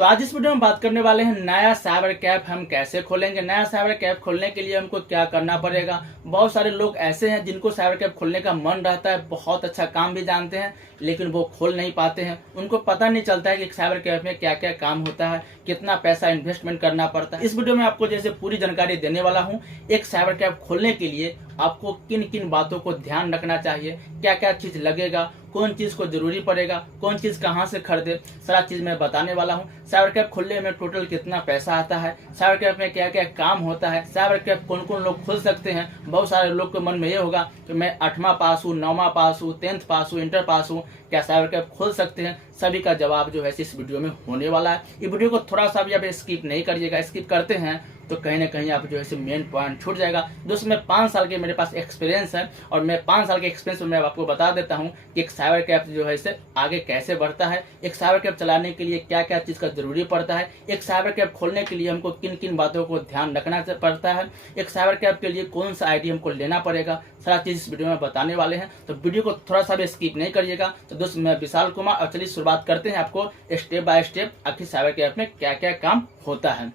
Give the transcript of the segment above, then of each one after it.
तो आज इस वीडियो में बात करने वाले हैं नया साइबर कैफ हम कैसे खोलेंगे। नया साइबर कैफ खोलने के लिए हमको क्या करना पड़ेगा। बहुत सारे लोग ऐसे हैं जिनको साइबर कैफ खोलने का मन रहता है, बहुत अच्छा काम भी जानते हैं, लेकिन वो खोल नहीं पाते हैं। उनको पता नहीं चलता है कि साइबर कैफ में क्या क्या काम होता है, कितना पैसा इन्वेस्टमेंट करना पड़ता है। इस वीडियो में आपको जैसे पूरी जानकारी देने वाला हूँ। एक साइबर कैफ खोलने के लिए आपको किन किन बातों को ध्यान रखना चाहिए, क्या क्या चीज लगेगा, कौन चीज को जरूरी पड़ेगा, कौन चीज कहाँ से खरीदे, सारा चीज मैं बताने वाला हूँ। साइबर कैफ खोलने में टोटल कितना पैसा आता है, साइबर कैफ में क्या क्या काम होता है, साइबर कैफ कौन कौन लोग खोल सकते हैं। बहुत सारे लोग के मन में ये होगा कि मैं 8वां पास हूँ, 9वां पास हूँ, 10th पास हूँ, इंटर पास हूँ, क्या साइबर कैफ खोल सकते हैं। सभी का जवाब जो है इस वीडियो में होने वाला है। ये वीडियो को थोड़ा सा भी आप स्किप नहीं करिएगा। स्किप करते हैं तो कहीं ना कहीं आप जो है मेन पॉइंट छूट जाएगा। दोस्तों, मैं 5 साल के मेरे पास एक्सपीरियंस है और मैं 5 साल के एक्सपीरियंस में मैं आपको बता देता हूं कि एक साइबर कैफ जो है इसे आगे कैसे बढ़ता है, एक साइबर कैफ चलाने के लिए क्या क्या चीज का जरूरी पड़ता है, एक साइबर कैफ खोलने के लिए हमको किन किन बातों को ध्यान रखना पड़ता है, एक साइबर कैफ के लिए कौन सा आईडी हमको लेना पड़ेगा। सारा चीज इस वीडियो में बताने वाले हैं, तो वीडियो को थोड़ा सा भी स्किप नहीं करिएगा। तो दोस्तों, मैं विशाल कुमार और चलिए शुरुआत करते हैं आपको स्टेप बाय स्टेप आखिर साइबर कैफ में क्या क्या काम होता है।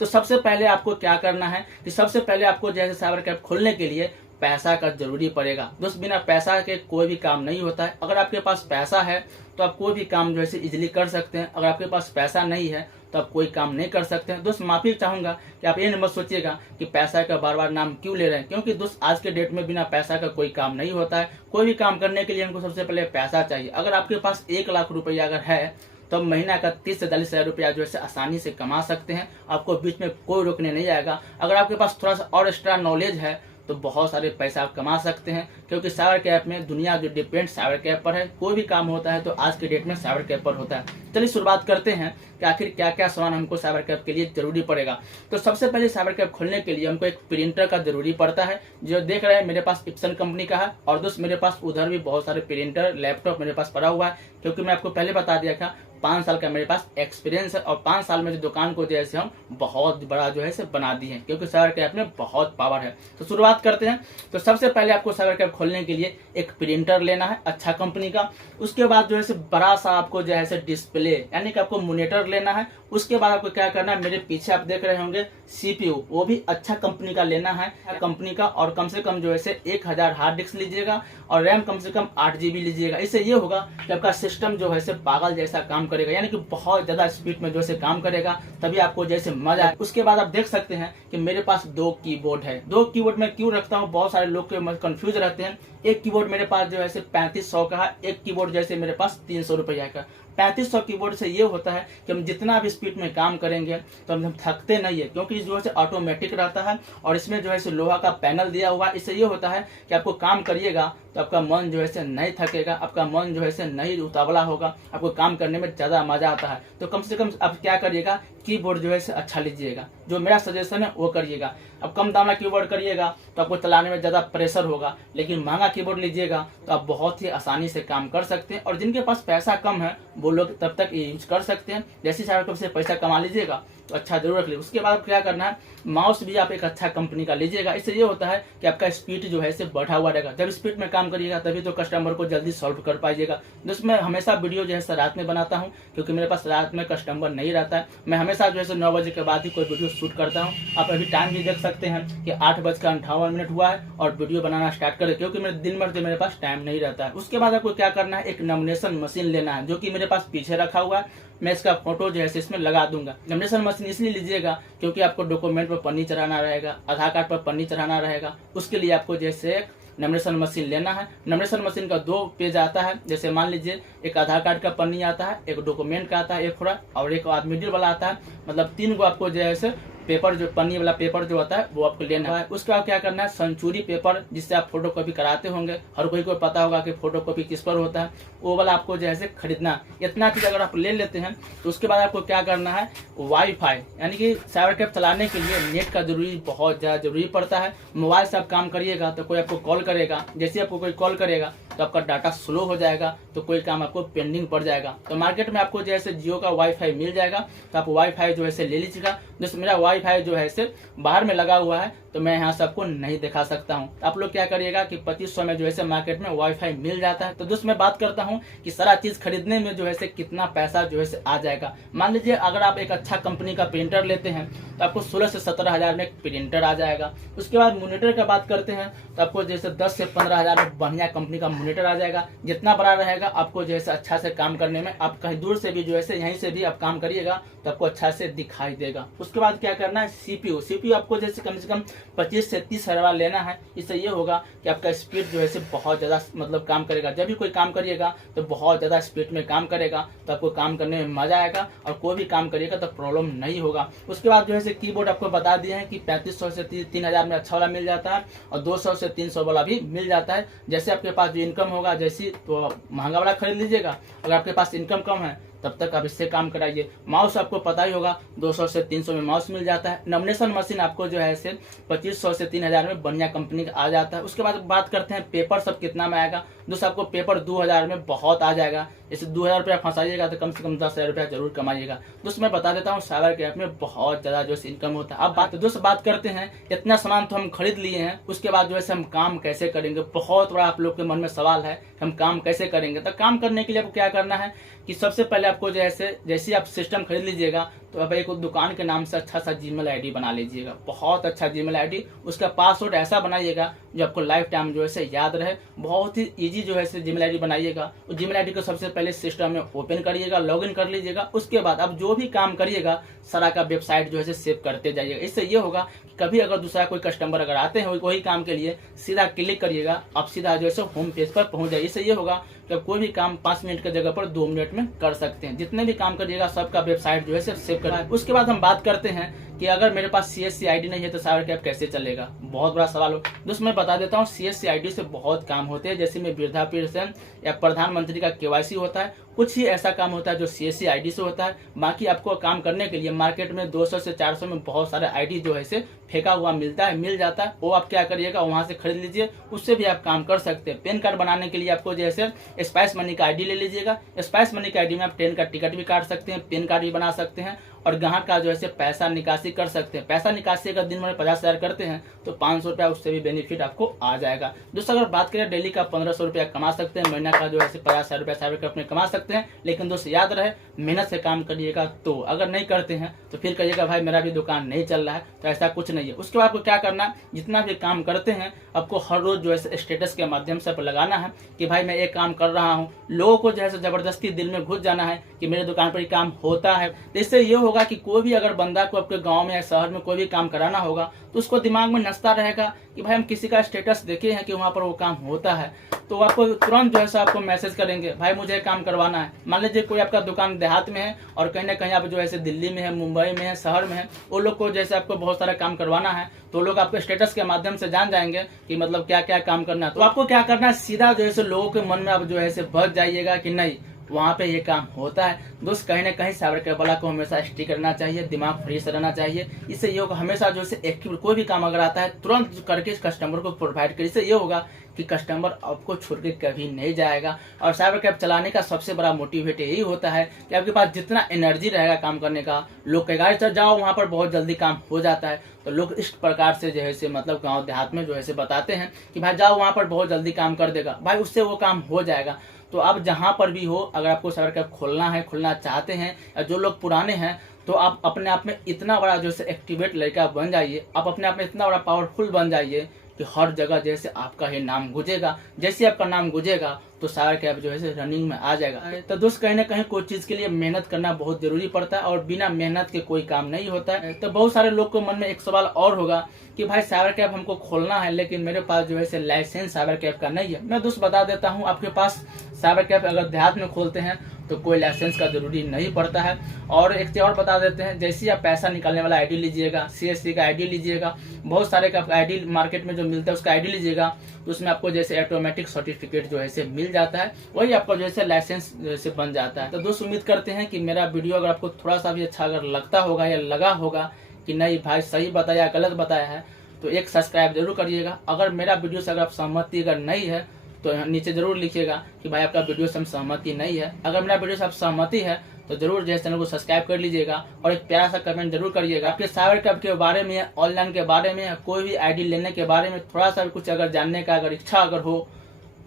तो सबसे पहले आपको क्या करना है कि सबसे पहले आपको जैसे साइबर कैफ खोलने के लिए पैसा का जरूरी पड़ेगा। दोस्त, बिना पैसा के कोई भी काम नहीं होता है। अगर आपके पास पैसा है तो आप कोई भी काम जो है इजीली कर सकते हैं। अगर आपके पास पैसा नहीं है तो आप कोई काम नहीं कर सकते हैं। दोस्त, माफी चाहूंगा कि आप ये मत सोचिएगा कि पैसा का बार बार नाम क्यों ले रहे हैं, क्योंकि दोस्त आज के डेट में बिना पैसा का कोई काम नहीं होता है। कोई भी काम करने के लिए हमको सबसे पहले पैसा चाहिए। अगर आपके पास 1 लाख रुपया अगर है तो महीना का 30 से 40 हजार रुपया जो है आसानी से कमा सकते हैं। आपको बीच में कोई रोकने नहीं आएगा। अगर आपके पास थोड़ा सा और एक्स्ट्रा नॉलेज है तो बहुत सारे पैसा आप कमा सकते हैं, क्योंकि साइबर कैफ में दुनिया जो डिपेंड साइबर कैफ पर है। कोई भी काम होता है तो आज के डेट में साइबर कैफ पर होता है। चलिए शुरुआत करते हैं कि आखिर क्या क्या सामान हमको साइबर कैफ के लिए जरूरी पड़ेगा। तो सबसे पहले साइबर कैफ खोलने के लिए हमको एक प्रिंटर का जरूरी पड़ता है। जो देख रहे हैं मेरे पास इप्सन कंपनी का है, और दोस्त मेरे पास उधर भी बहुत सारे प्रिंटर लैपटॉप मेरे पास पड़ा हुआ है, क्योंकि मैं आपको पहले बता दिया था 5 साल का मेरे पास एक्सपीरियंस है और 5 साल में जो दुकान को जैसे हम बहुत बड़ा जो है बना दिए हैं, क्योंकि साइबर कैफ में बहुत पावर है। तो शुरुआत करते हैं। तो सबसे पहले आपको साइबर कैफ खोलने के लिए एक प्रिंटर लेना है अच्छा कंपनी का। उसके बाद जो है बड़ा सा आपको जो है डिस्प्ले यानी कि आपको मॉनिटर लेना है। उसके बाद आपको क्या करना है, मेरे पीछे आप देख रहे होंगे CPU, वो भी अच्छा कंपनी का लेना है कंपनी का, और कम से कम जो है 1000 हार्ड डिस्क लीजिएगा और रैम कम से कम 8 GB लीजिएगा। इससे ये होगा कि आपका सिस्टम जो है पागल जैसा काम करेगा, यानी कि बहुत ज्यादा स्पीड में जो है काम करेगा, तभी आपको जैसे मजा आए। उसके बाद आप देख सकते हैं कि मेरे पास 2 कीबोर्ड है। 2 कीबोर्ड मैं क्यों रखता हूँ, बहुत सारे लोग कंफ्यूज रहते हैं। एक कीबोर्ड मेरे पास जो है 3500 का है, एक कीबोर्ड जैसे मेरे पास 300 रुपया का। 3500 कीबोर्ड से ये होता है कि हम जितना भी स्पीड में काम करेंगे तो हम थकते नहीं है, क्योंकि जो है ऑटोमेटिक रहता है और इसमें जो है लोहा का पैनल दिया हुआ है। इससे ये होता है कि आपको काम करिएगा तो आपका मन जो है नहीं थकेगा, आपका मन जो है नहीं उतावला होगा, आपको काम करने में ज्यादा मजा आता है। तो कम से कम आप क्या करिएगा, कीबोर्ड जो है अच्छा लीजिएगा। जो मेरा सजेशन है वो करिएगा। अब कम दाम का कीबोर्ड करिएगा तो आपको चलाने में ज्यादा प्रेशर होगा, लेकिन महंगा कीबोर्ड लीजिएगा तो आप बहुत ही आसानी से काम कर सकते हैं। और जिनके पास पैसा कम है वो लोग तब तक ये यूज कर सकते हैं। जैसे साइबर कैफ से पैसा कमा लीजिएगा तो अच्छा जरूर रख लीजिए। उसके बाद क्या करना है, माउस भी आप एक अच्छा कंपनी का लीजिएगा। इससे ये होता है कि आपका स्पीड जो है बढ़ा हुआ रहेगा। जब स्पीड में काम करिएगा तभी तो कस्टमर को जल्दी सॉल्व कर पाइएगा। दोस्तों, मैं हमेशा वीडियो जो है रात में बनाता हूँ, क्योंकि मेरे पास रात में कस्टमर नहीं रहता है। मैं हमेशा जो है 9 बजे के बाद ही कोई वीडियो शूट करता हूँ। आप अभी टाइम भी देख सकते हैं कि 8:58 हुआ है और वीडियो बनाना स्टार्ट करें, क्योंकि मेरे दिन भर मेरे पास टाइम नहीं रहता है। उसके बाद आपको क्या करना है, एक नॉमिनेशन मशीन लेना है, जो कि मेरे पास पीछे रखा हुआ है। मैं इसका फोटो जो है इसमें लगा दूंगा। नॉमिनेशन मशीन इसलिए लीजिएगा क्योंकि आपको डॉक्यूमेंट पर पन्नी चढ़ाना रहेगा, आधार कार्ड पर पन्नी चढ़ाना रहेगा। उसके लिए आपको जैसे एक नॉमिनेशन मशीन लेना है। नॉमिनेशन मशीन का 2 पेज आता है। जैसे मान लीजिए एक आधार कार्ड का पन्नी आता है, एक डॉक्यूमेंट का आता है, एक थोड़ा, और एक मिडिल वाला आता है। मतलब 3 को आपको जो है पेपर, जो पन्नी वाला पेपर जो होता है वो आपको लेना है। उसके बाद क्या करना है, सेंचुरी पेपर, जिससे आप फोटो कॉपी कराते होंगे, हर कोई को पता होगा कि फोटो कॉपी किस पर होता है, वो वाला आपको जो है खरीदना। इतना चीज अगर आप ले लेते हैं तो उसके बाद आपको क्या करना है, वाईफाई, यानी कि साइबर कैफ चलाने के लिए नेट का बहुत ज्यादा जरूरी पड़ता है। मोबाइल से आप काम करिएगा तो कोई आपको कॉल करेगा, जैसे आपको कोई कॉल करेगा तो आपका डाटा स्लो हो जाएगा, तो कोई काम आपको पेंडिंग पड़ जाएगा। तो मार्केट में आपको जैसे जियो का वाईफाई मिल जाएगा, तो आप वाईफाई जो है ले लीजिएगा। जैसे मेरा वाईफाई जो है बाहर में लगा हुआ है, तो मैं यहाँ से आपको नहीं दिखा सकता हूँ। आप लोग क्या करिएगा कि 2500 में जो है मार्केट में वाईफाई मिल जाता है। तो दोस्त मैं बात करता हूँ कि सारा चीज खरीदने में जो है कितना पैसा जो है आ जाएगा। मान लीजिए अगर आप एक अच्छा कंपनी का प्रिंटर लेते हैं तो आपको 16 से 17 हजार में एक प्रिंटर आ जाएगा। उसके बाद मॉनिटर का बात करते हैं तो आपको जैसे 10 से 15 हजार में बढ़िया कंपनी का मॉनिटर आ जाएगा। जितना बड़ा रहेगा आपको जैसे अच्छा से काम करने में, आप कहीं दूर से भी जो है यहीं से भी आप काम करिएगा तो आपको अच्छा से दिखाई देगा। उसके बाद क्या करना है, सीपीयू आपको जैसे कम से कम 25 से 30 हजार लेना है। इससे ये होगा कि आपका स्पीड जो है बहुत ज्यादा मतलब काम करेगा। जब भी कोई काम करिएगा तो बहुत ज्यादा स्पीड में काम करेगा, तो आपको काम करने में मजा आएगा और कोई भी काम करिएगा तो प्रॉब्लम नहीं होगा। उसके बाद जो है कीबोर्ड आपको बता दिए हैं कि 3500 से 3000 में अच्छा वाला मिल जाता है और 200 से 300 वाला भी मिल जाता है। जैसे आपके पास जो इनकम होगा जैसी, तो महंगा वाला खरीद लीजिएगा। अगर आपके पास इनकम कम है तब तक आप इससे काम कराइए। माउस आपको पता ही होगा 200 से 300 में माउस मिल जाता है। नॉमिनेशन मशीन आपको जो है 2500 से 3000 में बढ़िया कंपनी का आ जाता है। उसके बाद बात करते हैं पेपर सब कितना में आएगा। दोस्तों आपको पेपर 2000 में बहुत आ जाएगा। जैसे 2000 रुपया फंसाइएगा तो कम से कम 10,000 रुपया जरूर कमाइएगा। दोस्तों मैं बता देता हूँ साइबर कैफ में बहुत ज्यादा जो है इनकम होता है। अब दोस्तों बात करते हैं, इतना सामान तो हम खरीद लिए हैं, उसके बाद जो है हम काम कैसे करेंगे। बहुत बड़ा आप लोग के मन में सवाल है, हम काम कैसे करेंगे। तो काम करने के लिए आपको क्या करना है कि सबसे पहले आपको जैसे आप सिस्टम खरीद लीजिएगा तो अब एक दुकान के नाम से अच्छा सा जीमेल आईडी बना लीजिएगा, बहुत अच्छा जीमेल आईडी। उसका पासवर्ड ऐसा बनाइएगा जो आपको लाइफ टाइम जो है याद रहे। बहुत ही इजी जो है जीमेल आईडी बनाइएगा। उस जीमेल आईडी को सबसे पहले सिस्टम में ओपन करिएगा, लॉगिन कर लीजिएगा। उसके बाद अब जो भी काम करिएगा सारा का वेबसाइट जो है सेव करते जाइएगा। इससे ये होगा कि कभी अगर दूसरा कोई कस्टमर अगर आते हैं वही काम के लिए, सीधा क्लिक करिएगा, आप सीधा जो है होम पेज पर पहुंच जाइए। इससे ये होगा कि कोई भी काम 5 मिनट की जगह पर 2 मिनट में कर सकते हैं। जितने भी काम करिएगा सबका वेबसाइट जो है सेव करना है। उसके बाद हम बात करते हैं कि अगर मेरे पास CSC आईडी नहीं है तो साइबर कैफ कैसे चलेगा। बहुत बड़ा सवाल हो। दोस्तों मैं बता देता हूँ, CSC आईडी से बहुत काम होते हैं। जैसे में वृद्धा पेंशन या प्रधानमंत्री का KYC होता है, कुछ ही ऐसा काम होता है जो CSC आईडी से होता है। बाकी आपको काम करने के लिए मार्केट में 200 से 400 में बहुत सारे आईडी जो है फेंका हुआ मिल जाता है। वो आप क्या करिएगा वहां से खरीद लीजिए, उससे भी आप काम कर सकते हैं। पैन कार्ड बनाने के लिए आपको जैसे स्पाइस मनी का आईडी ले लीजिएगा। स्पाइस मनी का आईडी में आप ट्रेन का टिकट भी काट सकते हैं, पैन कार्ड भी बना सकते हैं और ग्राहक का जो है पैसा निकासी कर सकते हैं। पैसा निकासी अगर दिन में 50,000 करते हैं तो 500 रुपया उससे भी बेनिफिट आपको आ जाएगा। दोस्तों अगर बात करें डेली का 1500 रुपया कमा सकते हैं, महीना का जो है 50,000 रुपया साइबर कैफ में कमा सकते हैं। लेकिन दोस्तों याद रहे, मेहनत से काम करिएगा। तो अगर नहीं करते हैं तो फिर कहिएगा भाई मेरा भी दुकान नहीं चल रहा है, तो ऐसा कुछ नहीं है। उसके बाद आपको क्या करना, जितना भी काम करते हैं आपको हर रोज जो है स्टेटस के माध्यम से लगाना है कि भाई मैं एक काम कर रहा हूँ। लोगों को जो है जबरदस्ती दिल में घुस जाना है कि मेरे दुकान पर ही काम होता है। तो इससे ये होगा कि कोई भी अगर बंदा को आपके गांव में या शहर में कोई भी काम कराना होगा तो उसको दिमाग में नचता रहेगा कि भाई हम किसी का स्टेटस देखे हैं कि वहाँ पर वो काम होता है, तो आपको तुरंत जो है आपको मैसेज करेंगे भाई मुझे काम करवाना है। मान लीजिए कोई आपका दुकान देहात में है और कहीं ना कहीं आप जो है दिल्ली में है, मुंबई में है, शहर में है, वो लोग को जैसे आपको बहुत सारा काम करवाना है तो लोग आपके स्टेटस के माध्यम से जान जाएंगे कि मतलब क्या क्या काम करना है। तो आपको क्या करना है, सीधा जो है लोगों के मन में आप जो है बच जाइएगा कि नहीं वहाँ पे ये काम होता है। दोस्त कहीं ना कहीं साइबर कैफ वाला को हमेशा स्टिक रहना चाहिए, दिमाग फ्रेश रहना चाहिए। इससे ये होगा हमेशा जो है एक्टिव, कोई भी काम अगर आता है तुरंत करके कस्टमर को प्रोवाइड करिए। इससे ये होगा कि कस्टमर आपको छोड़ के कभी नहीं जाएगा। और साइबर कैफ चलाने का सबसे बड़ा मोटिवेट यही होता है कि आपके पास जितना एनर्जी रहेगा काम करने का, लोग कहेगा चल जाओ वहाँ पर बहुत जल्दी काम हो जाता है। तो लोग इस प्रकार से जो है मतलब गाँव देहात में जो है बताते हैं कि भाई जाओ वहाँ पर बहुत जल्दी काम कर देगा, भाई उससे वो काम हो जाएगा। तो आप जहां पर भी हो, अगर आपको साइबर कैफ खोलना चाहते हैं या जो लोग पुराने हैं, तो आप अपने आप में इतना बड़ा जो है एक्टिवेट लड़का बन जाइए, आप अपने आप में इतना बड़ा पावरफुल बन जाइए कि हर जगह जैसे आपका ही नाम गुजेगा। जैसे आपका नाम गुजेगा तो साइबर कैफ जो है रनिंग में आ जाएगा। तो दोस्त कहीं ना कहीं कोई चीज के लिए मेहनत करना बहुत जरूरी पड़ता है और बिना मेहनत के कोई काम नहीं होता है। तो बहुत सारे लोग को मन में एक सवाल और होगा कि भाई साइबर कैफ हमको खोलना है लेकिन मेरे पास जो है लाइसेंस साइबर कैफ का नहीं है। मैं दोस्त बता देता हूँ, आपके पास साइबर कैफ अगर देहात में खोलते हैं तो कोई लाइसेंस का जरूरी नहीं पड़ता है। और एक चीज और बता देते हैं, जैसे आप पैसा निकालने वाला आईडी लीजिएगा, CSC का आईडी लीजिएगा, बहुत सारे का आईडी मार्केट में जो मिलता है उसका आईडी लीजिएगा, तो उसमें आपको जैसे ऑटोमेटिक सर्टिफिकेट जो है मिल जाता है, वही आपका जो है लाइसेंस जैसे बन जाता है। तो दोस्त उम्मीद करते हैं कि मेरा वीडियो अगर आपको थोड़ा सा भी अच्छा अगर लगता होगा या लगा होगा कि नहीं भाई सही बताया गलत बताया है, तो एक सब्सक्राइब जरूर करिएगा। अगर मेरा वीडियो से अगर आप सहमति अगर नहीं है तो नीचे जरूर लिखिएगा कि भाई आपका वीडियो से हम सहमति नहीं है। अगर मेरा वीडियो से आप सहमति है तो जरूर जो चैनल को सब्सक्राइब कर लीजिएगा और एक प्यारा सा कमेंट जरूर करिएगा। आपके साइबर कैफ के बारे में, ऑनलाइन के बारे में, कोई भी आईडी लेने के बारे में थोड़ा सा भी कुछ अगर जानने का अगर इच्छा अगर हो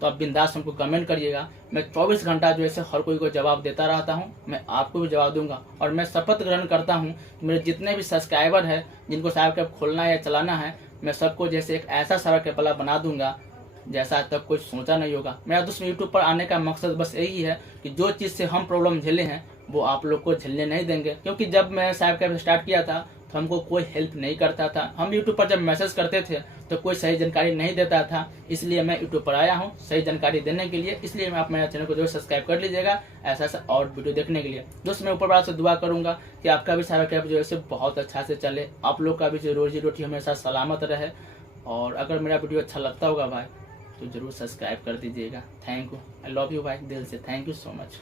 तो आप बिंदास हमको कमेंट करिएगा। मैं 24 घंटा जो है हर कोई को जवाब देता रहता हूं, मैं आपको भी जवाब दूंगा। और मैं शपथ ग्रहण करता हूं कि मेरे जितने भी सब्सक्राइबर है जिनको साइबर कैफ खोलना है या चलाना है, मैं सबको जैसे एक ऐसा साइबर कैफ वाला बना दूंगा जैसा आज तक कोई सोचा नहीं होगा। मेरा दोस्त यूट्यूब पर आने का मकसद बस यही है कि जो चीज़ से हम प्रॉब्लम झेले हैं वो आप लोग को झेलने नहीं देंगे। क्योंकि जब मैं साइबर कैफ स्टार्ट किया था तो हमको कोई हेल्प नहीं करता था। हम यूट्यूब पर जब मैसेज करते थे तो कोई सही जानकारी नहीं देता था, इसलिए मैं यूट्यूब पर आया हूँ सही जानकारी देने के लिए। इसलिए मैं आप मेरे चैनल को जो सब्सक्राइब कर लीजिएगा ऐसा ऐसा और वीडियो देखने के लिए। दोस्त मैं ऊपर वाला से दुआ करूंगा कि आपका भी साइबर कैफ जो है बहुत अच्छा से चले, आप लोग का भी जो रोजी रोटी हमेशा सलामत रहे। और अगर मेरा वीडियो अच्छा लगता होगा भाई तो जरूर सब्सक्राइब कर दीजिएगा। Thank you, I love you भाई, दिल से थैंक यू सो मच।